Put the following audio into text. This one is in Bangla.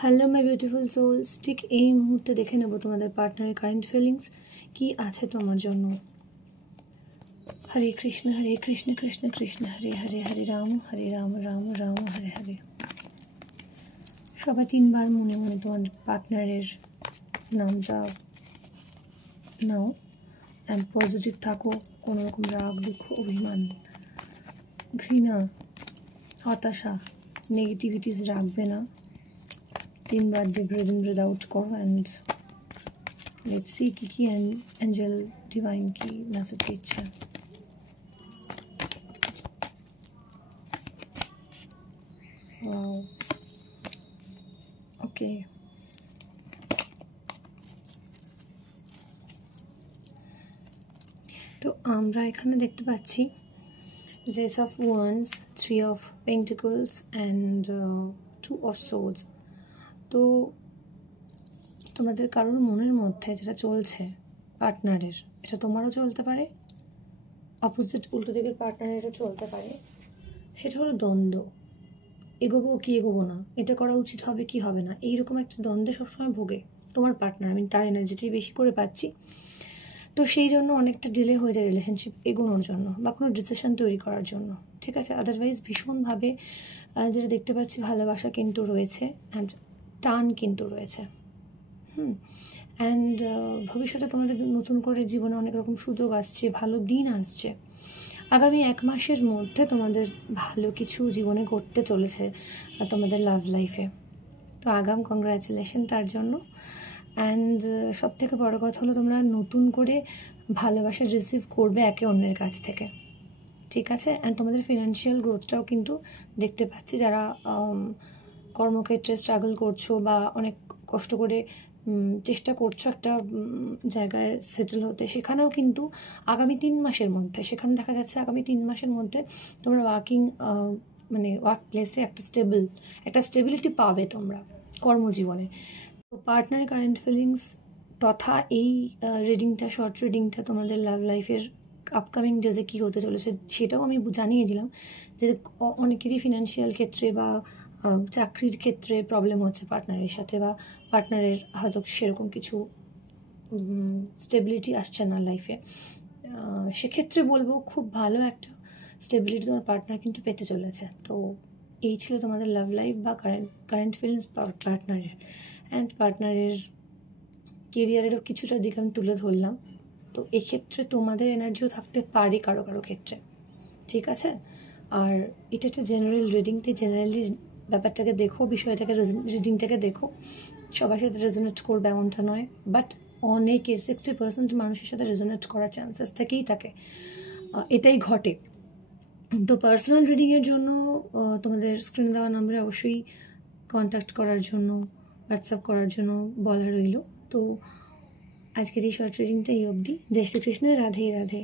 হ্যালো মাই বিউটিফুল সোলস, ঠিক এই মুহূর্তে দেখে নেব তোমাদের পার্টনারের কারেন্ট ফিলিংস কি আছে তোমার জন্য। হরে কৃষ্ণ কৃষ্ণ কৃষ্ণ হরে হরে, হরে রাম রাম রাম হরে হরে। সবাই 3 বার মনে মনে তোমার পার্টনারের নামটা নাও অ্যান্ড পজিটিভ থাকো। কোনো রকম রাগ, দুঃখ, অভিমান, ঘৃণা, হতাশা, নেগেটিভিটিস রাখবে না। 3 বার deep breath in breath out করো অ্যান্ড লেটস সি কি অ্যাঞ্জেল ডিভাইন কি মেসেজ দিচ্ছে। ওকে, তো আমরা এখানে দেখতে পাচ্ছি Ace of Wands, 3 of Pentacles and 2 of Swords। তো তোমাদের কারোর মনের মধ্যে যেটা চলছে পার্টনারের, এটা তোমারও চলতে পারে, অপোজিট উল্টো দিকের পার্টনারেরও চলতে পারে। সেটা হলো দ্বন্দ্ব, এগোবো কি এগোবো না, এটা করা উচিত হবে কি হবে না, এইরকম একটা দ্বন্দ্বে সবসময় ভোগে তোমার পার্টনার। আমি তার এনার্জিটি বেশি করে পাচ্ছি, তো সেই জন্য অনেকটা ডিলে হয়ে যায় রিলেশনশিপ এগোনোর জন্য বা কোনো ডিসিশন তৈরি করার জন্য, ঠিক আছে। আদারওয়াইজ ভীষণভাবে যেটা দেখতে পাচ্ছি ভালোবাসা কিন্তু রয়েছে অ্যান্ড টান কিন্তু রয়েছে। অ্যান্ড ভবিষ্যতে তোমাদের নতুন করে জীবনে অনেক রকম সুযোগ আসছে, ভালো দিন আসছে। আগামী 1 মাসের মধ্যে তোমাদের ভালো কিছু জীবনে ঘটতে চলেছে তোমাদের লাভ লাইফে, তো আগাম কংগ্রাচুলেশন তার জন্য। অ্যান্ড সবথেকে বড় কথা হলো তোমরা নতুন করে ভালোবাসা রিসিভ করবে একে অন্যের কাছ থেকে, ঠিক আছে। অ্যান্ড তোমাদের ফিনান্সিয়াল গ্রোথটাও কিন্তু দেখতে পাচ্ছি। যারা কর্মক্ষেত্রে স্ট্রাগল করছো বা অনেক কষ্ট করে চেষ্টা করছো একটা জায়গায় সেটেল হতে, সেখানেও কিন্তু আগামী 3 মাসের মধ্যে, সেখানে দেখা যাচ্ছে আগামী 3 মাসের মধ্যে তোমরা ওয়ার্ক প্লেসে একটা স্টেবিলিটি পাবে তোমরা কর্মজীবনে। তো পার্টনার কারেন্ট ফিলিংস তথা এই রিডিংটা, শর্ট রিডিংটা তোমাদের লাভ লাইফের আপকামিং ডেজে কী হতে চলেছে সেটাও আমি জানিয়ে দিলাম। যে অনেকেরই ফিনান্সিয়াল ক্ষেত্রে বা চাকরির ক্ষেত্রে প্রবলেম হচ্ছে পার্টনারের সাথে, বা পার্টনারের হয়তো সেরকম কিছু স্টেবিলিটি আসছে না লাইফে। সেক্ষেত্রে বলবো খুব ভালো একটা স্টেবিলিটি তোমার পার্টনার কিন্তু পেতে চলেছে। তো এই ছিল তোমাদের লাভ লাইফ বা কারেন্ট ফিলিংস পার্টনারের। অ্যান্ড পার্টনারের কেরিয়ারেরও কিছুটা দিক আমি তুলে ধরলাম। তো এক্ষেত্রে তোমাদের এনার্জিও থাকতে পারে কারো কারো ক্ষেত্রে, ঠিক আছে। আর এটা একটা জেনারেল রিডিং, তাই জেনারেলি ব্যাপারটাকে দেখো, বিষয়টাকে রিডিংটাকে দেখো। সবার সাথে রেজোনেট করবে এমনটা নয়, বাট অনেকের 60% মানুষের সাথে রেজোনেট করার চান্সেস থেকেই থাকে, এটাই ঘটে। তো পার্সোনাল রিডিংয়ের জন্য তোমাদের স্ক্রিনে দেওয়া নাম্বারে অবশ্যই কন্ট্যাক্ট করার জন্য, হোয়াটসঅ্যাপ করার জন্য বলা রইল। তো আজকের এই শর্ট রিডিংটা এই অবধি। জয় শ্রীকৃষ্ণ, রাধে রাধে।